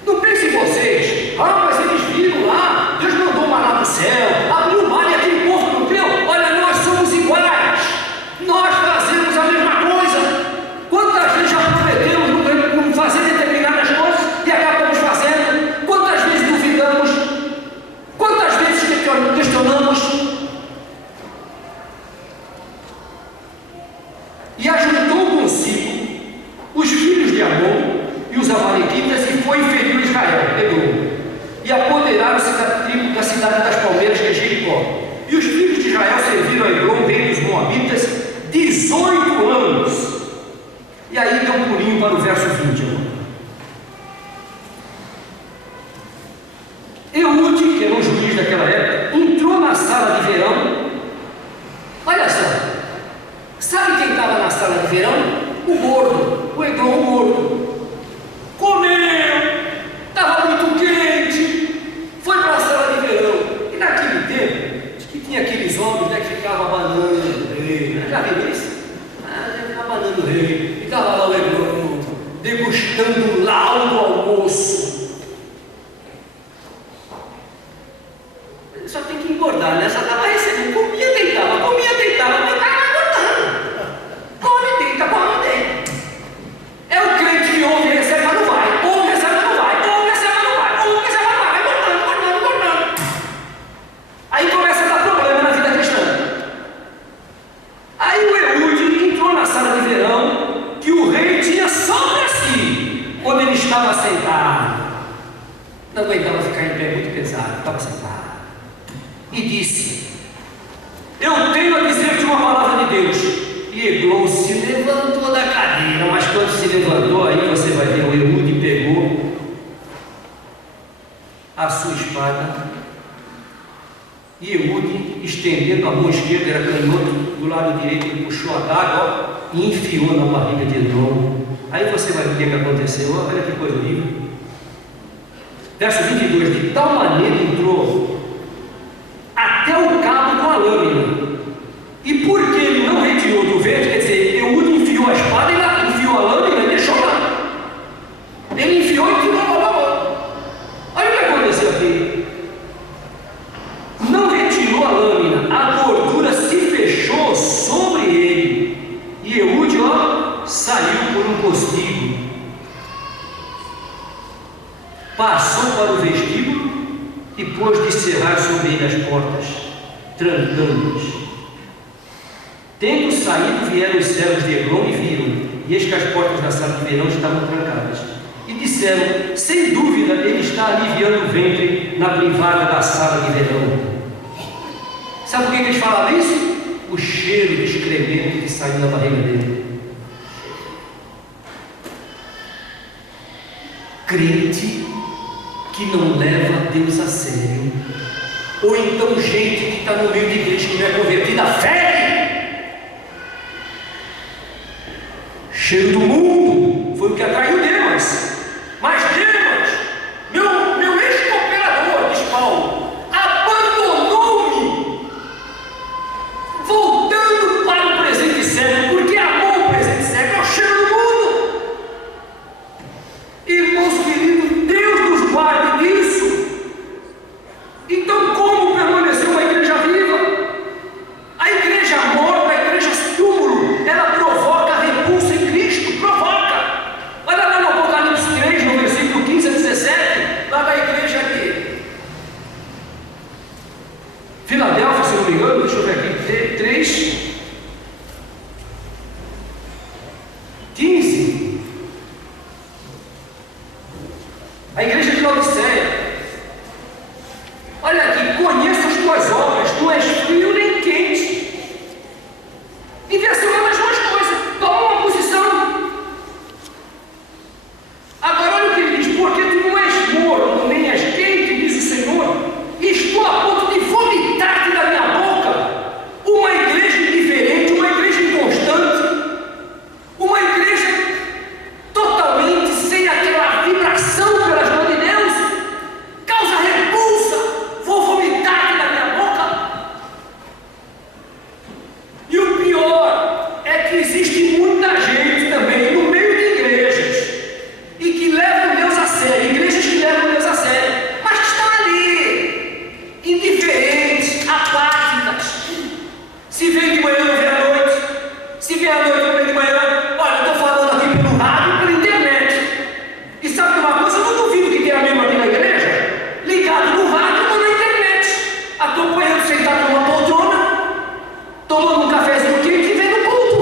Não pensem vocês, mas eles viram lá, Deus mandou um maná do céu, abriu o mar e aquele povo não creu. Olha, nós somos iguais, nós fazemos a mesma coisa. Quantas vezes já prometemos não fazer determinadas coisas e acabamos fazendo? Quantas vezes duvidamos? Quantas vezes questionamos? E ajuntou consigo os filhos de Amon e os amalequitas e foi e feriu Israel, Eglon, e apoderaram-se da tribo da cidade das palmeiras, que é Jericó. E os filhos de Israel serviram a Eglon, rei dos Moabitas, 18 anos. E aí deu um pulinho para o verso 20, irmão. Eude, que era um juiz daquela época, entrou na sala de verão. Olha só, sabe quem estava na sala de verão? O gordo, o Eglon gordo. Comeu, estava muito quente, foi para a sala de verão. E naquele tempo, diz que tinha aqueles homens, né, que ficavam abanando o rei, né? Já viu isso? Ficava abanando o rei, ficava lá o Eglon, degustando lá o almoço. Ele só tem que engordar, né? Só estava recebendo, comia, deitava, mas estava engordando. Come, deita. É o crente que ouve e recebe, mas não vai. Ouve, recebe, mas não vai. Ouve, recebe, mas não vai. Ouve, recebe, mas não vai. Engordando. Aí começa a dar problema na vida cristã. Aí o Eude entrou na sala de verão que o rei tinha só para si, quando ele estava sentado. Não aguentava ficar em pé, muito pesado, estava sentado. E disse: eu tenho a dizer-te uma palavra de Deus. E Eglon se levantou da cadeira, mas quando se levantou, aí você vai ver, o Eude pegou a sua espada, e Eude, estendendo a mão esquerda, era canhoto, do lado direito, ele puxou a daga e enfiou na barriga de Eglon Aí você vai ver o que aconteceu. Olha que coisa horrível. Verso 22: de tal maneira entrou até o cabo com a lâmina, e porque ele não retirou do vento, quer dizer, Eude enfiou a espada e lá enfiou a lâmina e deixou lá. Ele enfiou e tirou a lâmina. Olha o que aconteceu aqui. Não retirou a lâmina, a gordura se fechou sobre ele, e Eude, saiu por um postigo, passou para o vestíbulo e pôs de cerrar sobre ele as portas, trancando-as. Tendo saído, vieram os servos de Eglon e viram, e eis que as portas da sala de verão estavam trancadas. E disseram: sem dúvida, ele está aliviando o ventre na privada da sala de verão. Sabe por que eles falaram isso? O cheiro de excremento que saiu da barriga dele. Crente que não leva Deus a sério, ou então gente que está no meio de igreja que não é convertida, fere. Cheiro do mundo foi o que atraiu Demas. Mas Demas, meu ex-cooperador, diz Paulo, abandonou-me, voltando para o presente século, porque amou o presente século. É o cheiro do mundo. Irmãos queridos, Deus nos guarde disso. Então, como permanecer uma igreja viva? A igreja morta, a igreja túmulo, ela provoca a repulsa em Cristo, provoca. Olha lá no Apocalipse 3, no versículo 15 a 17, lá da igreja aqui. Filadélfia, se eu não me engano, deixa eu ver aqui, 3, 15. A igreja de Laodiceia. Olha aqui: conheço as tuas obras, tu és frio nem quente. Inversão das duas coisas. Toma uma posição. Agora olha o que ele diz: porque tu não és morno, nem és quente, diz o Senhor, e estou a ponto de vomitar-te da minha boca. Uma igreja indiferente, uma igreja inconstante, uma igreja totalmente sem aquela vibração pelas mãos de Deus, causa repulsa. Vou vomitar-te da minha boca. E o pior é que existe muita gente também no meio de igrejas e que levam Deus a sério, igrejas que levam Deus a sério, mas que estão ali, indiferentes, apáticas. Se vem de manhã, não vem à noite. Se vem à noite, não vem de manhã. Olha, eu estou falando aqui pelo rádio, pela internet. E sabe de uma coisa? Eu não duvido que tenha mesmo aqui na igreja, ligado no rádio ou na internet, acompanhando, sentado numa poltrona, tomando um cafezinho quente e vendo o culto.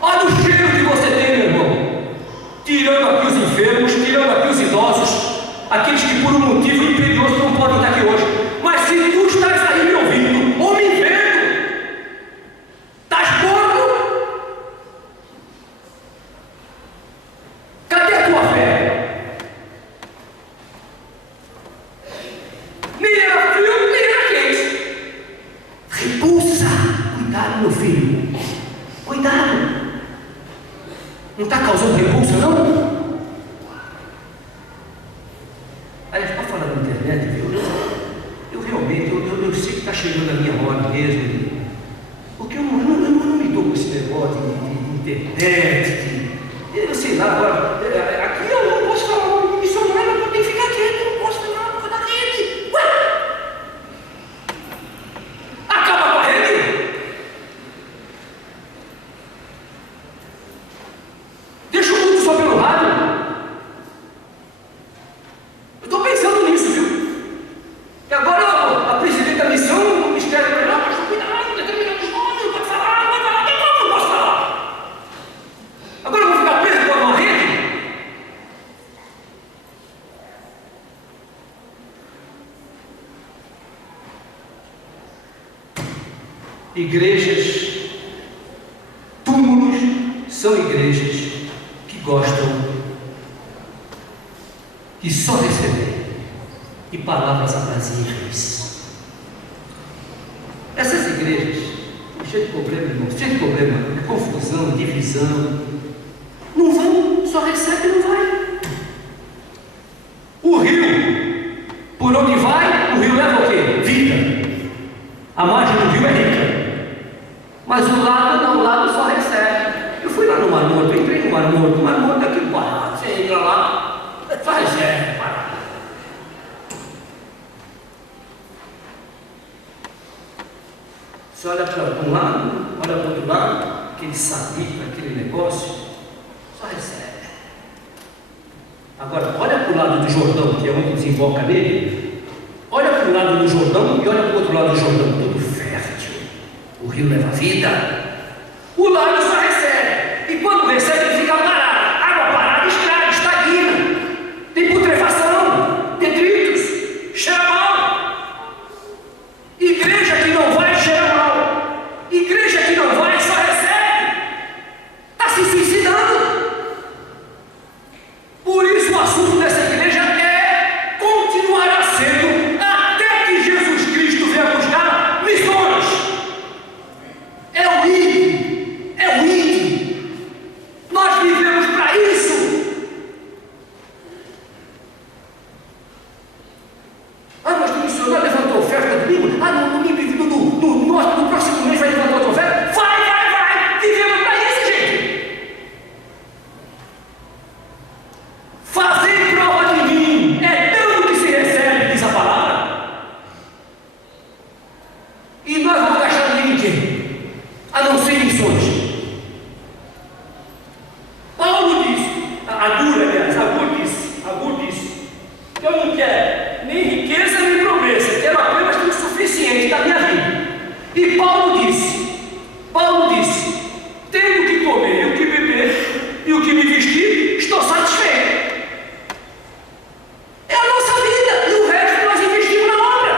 Olha o cheiro que você tem, meu irmão. Tirando aqui os enfermos, tirando aqui os idosos, aqueles que por um motivo imperioso não podem estar aqui hoje. Mas se tu estás aí me ouvindo ou me vendo, estás morto. Cadê a tua fé? Nem era frio, nem era quente. Repulsa. Cuidado, meu filho. Cuidado. Não está causando repulsa, não? Aliás, para falar na internet, viu? Eu realmente, eu sei que está chegando a minha hora mesmo. Porque eu não me dou com esse negócio de internet, eu sei lá, agora, aqui eu não posso falar o missionário, eu tenho que ficar quieto, eu não posso falar uma coisa da rede. Ué! Acaba com a rede! Deixa o mundo só pelo rádio. Eu estou pensando nisso, viu? E agora a presidente da missão, o ministério da melhor, mas cuidado, determinados nomes, não pode falar, não pode falar, tem como eu posso falar? Agora eu vou ficar preso por uma rede? Igrejas, túmulos, são igrejas que gostam de só receber e palavras aprazíveis. Essas igrejas cheio de problema, irmão, cheio de problema, de confusão, divisão. Não vão, só recebe e não vai. O rio, por onde vai, o rio leva o quê? Vida. A margem do rio é rica. Mas o lado não, o lado só recebe. Eu fui lá no Mar Morto, entrei no Mar Morto, o Mar Morto é aquele parado, você entra lá, só recebe, parado. Você olha para um lado, olha para o outro lado, aquele sabito, aquele negócio, só recebe. Agora, olha para o lado do Jordão, que é onde desemboca nele, olha para o lado do Jordão e olha para o outro lado do Jordão, tudo fértil. O rio leva vida. O lado só recebe. E quando recebe, ele fica parado. Água parada, estraga, estagna. Tem putrefação, detritos, cheira mal. Igreja que não vai, cheira mal. Igreja que não vai, só recebe. Está se suicidando. Por isso o assunto dessa igreja é, continuará sendo, até que Jesus Cristo venha buscar missões. É o ID. Nós vivemos para isso. Mas o missionário levantou oferta domingo. No próximo mês vai levantar outra oferta. Vai. Vivemos para isso, gente. Fazer prova de mim é tanto que se recebe, diz a palavra. E nós vamos gastar dinheiro em quê? A não ser missões. Paulo disse, Agur disse, que eu não quero nem riqueza nem pobreza, quero apenas o suficiente da minha vida. E Paulo disse, tendo que comer e o que beber e o que me vestir, estou satisfeito. É a nossa vida, e o resto nós investimos na obra.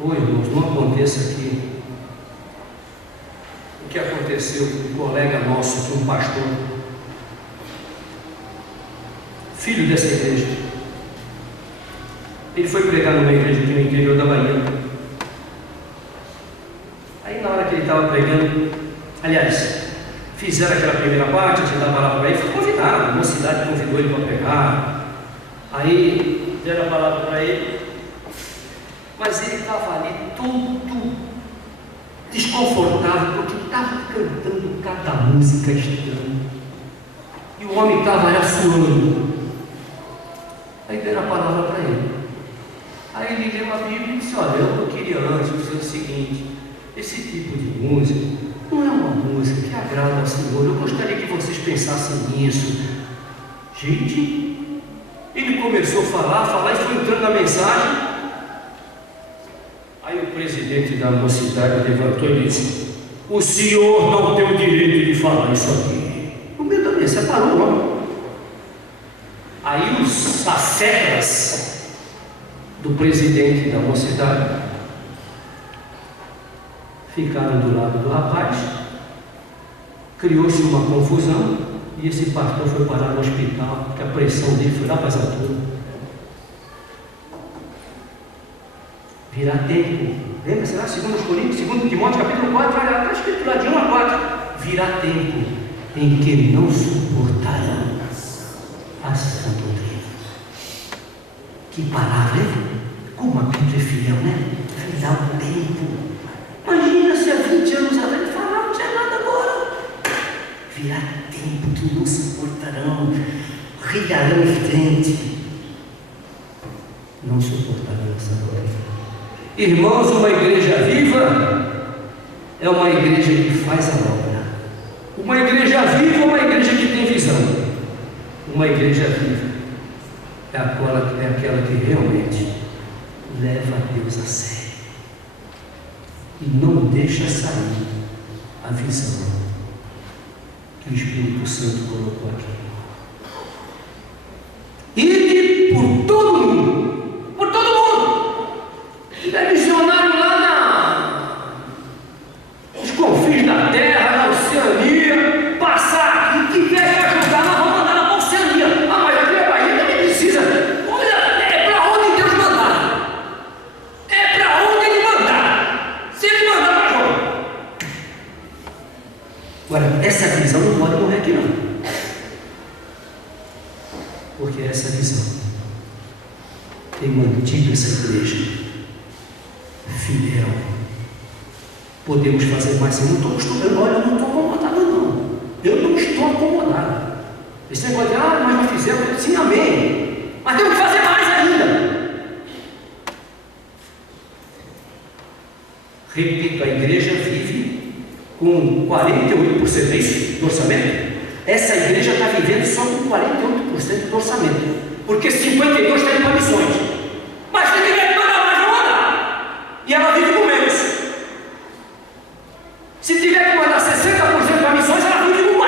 Irmãos, não aconteça aqui o que aconteceu com um colega nosso, com um pastor, filho dessa igreja. Ele foi pregar numa igreja aqui no interior da Bahia. Aí na hora que ele estava pregando, aliás, fizeram aquela primeira parte, a gente dá a palavra para ele, foi convidado, uma cidade convidou ele para pregar. Aí deram a palavra para ele, mas ele estava ali todo desconfortável, porque estava cantando cada música estranha. E o homem estava lá suando. Aí deram a palavra para ele. Aí ele leu a Bíblia e disse, olha, eu queria antes dizer o seguinte, esse tipo de música não é uma música que agrada ao Senhor, eu gostaria que vocês pensassem nisso. Gente, ele começou a falar e foi entrando na mensagem. Aí o presidente da mocidade levantou e disse, o senhor não tem o direito de falar isso aqui. O meio da mensagem parou logo. Aí os sacerdas do presidente da mocidade ficaram do lado do rapaz, criou-se uma confusão e esse pastor foi parar no hospital, porque a pressão dele foi lá para as alturas. Virá tempo, lembra, será? 2 Coríntios, 2 Timóteo, capítulo 4, está escrito lá de 1 a 4. Virá tempo em que não suportarão a sã doutrina. Que palavra, hein? Como a Bíblia é fiel, né? Virá o tempo. Imagina se há 20 anos atrás falar, não tinha nada agora. Virá tempo que não suportarão, rilharão em frente. Não suportarão essa doutrina. Irmãos, uma igreja viva é uma igreja que faz a obra. Uma igreja viva é uma igreja que tem visão. Uma igreja viva é aquela que realmente leva a Deus a sério e não deixa sair a visão que o Espírito Santo colocou aqui. Ide por todo mundo, por todo mundo. É missionário lá nos confins da terra, na Oceania, passar aqui, que quer que ajudar, nós vamos mandar na Oceania. Ah, mas aqui é Bahia, também precisa. Olha, é para onde Deus manda. Agora, essa visão não pode morrer aqui não. Porque essa visão tem mantido essa igreja fiel. Podemos fazer mais. Eu não estou acostumado, olha, eu não estou acomodado não. Eu não estou acomodado. Esse negócio de, mas nós fizemos, sim, amém. Mas temos que fazer mais ainda. Repito, a igreja vive com 48% do orçamento. Essa igreja está vivendo só com 48% do orçamento, porque 52% está indo para missões. Mas tem que mandar mais, não mandar. E ela vive com menos. Se tiver que mandar 60% para missões, ela vive com 40%.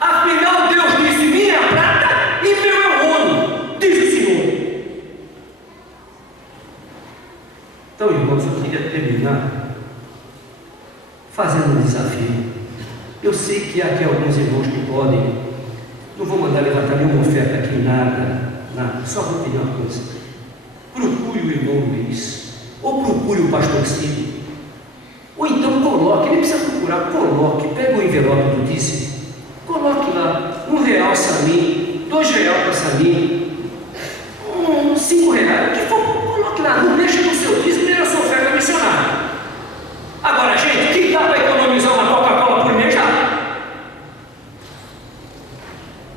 Afinal, Deus disse: minha é prata e meu é ouro, diz o Senhor. Então, irmãos, eu queria terminar fazendo um desafio. Eu sei que há aqui alguns irmãos que podem, não vou mandar levantar nenhuma oferta aqui, nada, só vou pedir uma coisa: procure o irmão Luiz, ou procure o pastor Ciro, ou então coloque, nem precisa procurar, coloque, pega o envelope do dízimo, coloque lá R$1 Samir, R$2 para Samir, R$5, o que for, coloque lá, não deixa no seu dízimo nem na sua oferta missionária. Agora, gente, quem dá para economizar uma Coca-Cola por mês?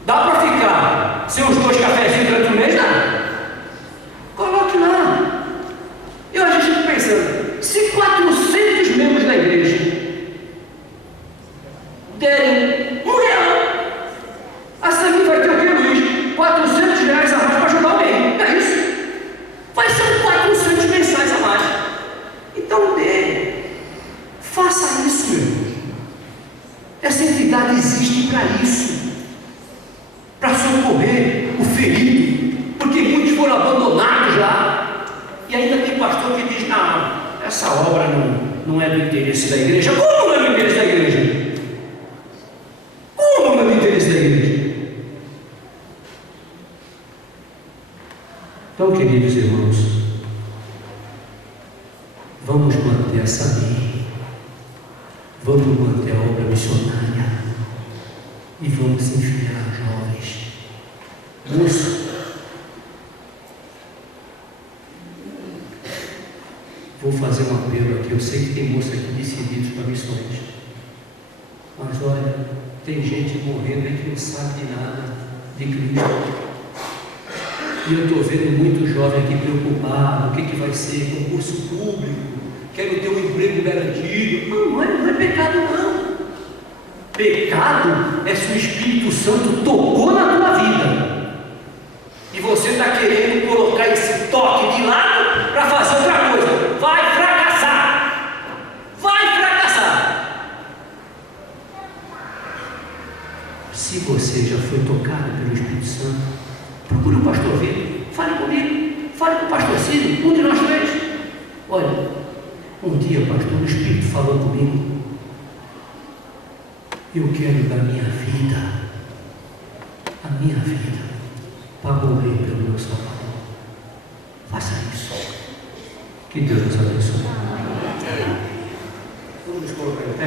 Dá para ficar sem os 2 cafezinhos durante o mês? Dá. Coloque lá. Eu a gente fica pensando, se 400 membros da igreja derem R$1, a Samir vai ter o que, Luiz? R$400 a mais para ajudar alguém. É isso? Vai ser 400 mensais a mais. Então, faça isso, meu irmão. Essa entidade existe para isso, para socorrer o ferido, porque muitos foram abandonados lá. E ainda tem pastor que diz: não, essa obra não é do interesse da igreja. Como não é do interesse da igreja? Como não é do interesse da igreja? Então, queridos irmãos, vamos manter essa lei. Vamos manter a obra missionária e vamos enfiar jovens. Moço, vou fazer um apelo aqui. Eu sei que tem moços aqui decididos para missões, mas olha, tem gente morrendo aí que não sabe de nada de Cristo. E eu estou vendo muito jovem aqui preocupado: o que vai ser? Concurso público? Quero ter um emprego garantido. Não é pecado não. Pecado é se o Espírito Santo tocou na tua vida e você está querendo colocar esse toque de lado para fazer outra coisa. Vai fracassar. Vai fracassar. Se você já foi tocado pelo Espírito Santo, procure o pastor Vitor, fale comigo, fale com o pastor Ciro, um de nós três. Olha, um dia, pastor, o Espírito falou comigo: eu quero dar minha vida, para morrer pelo meu Salvador. Faça isso. Que Deus nos abençoe. Vamos colocar em pé.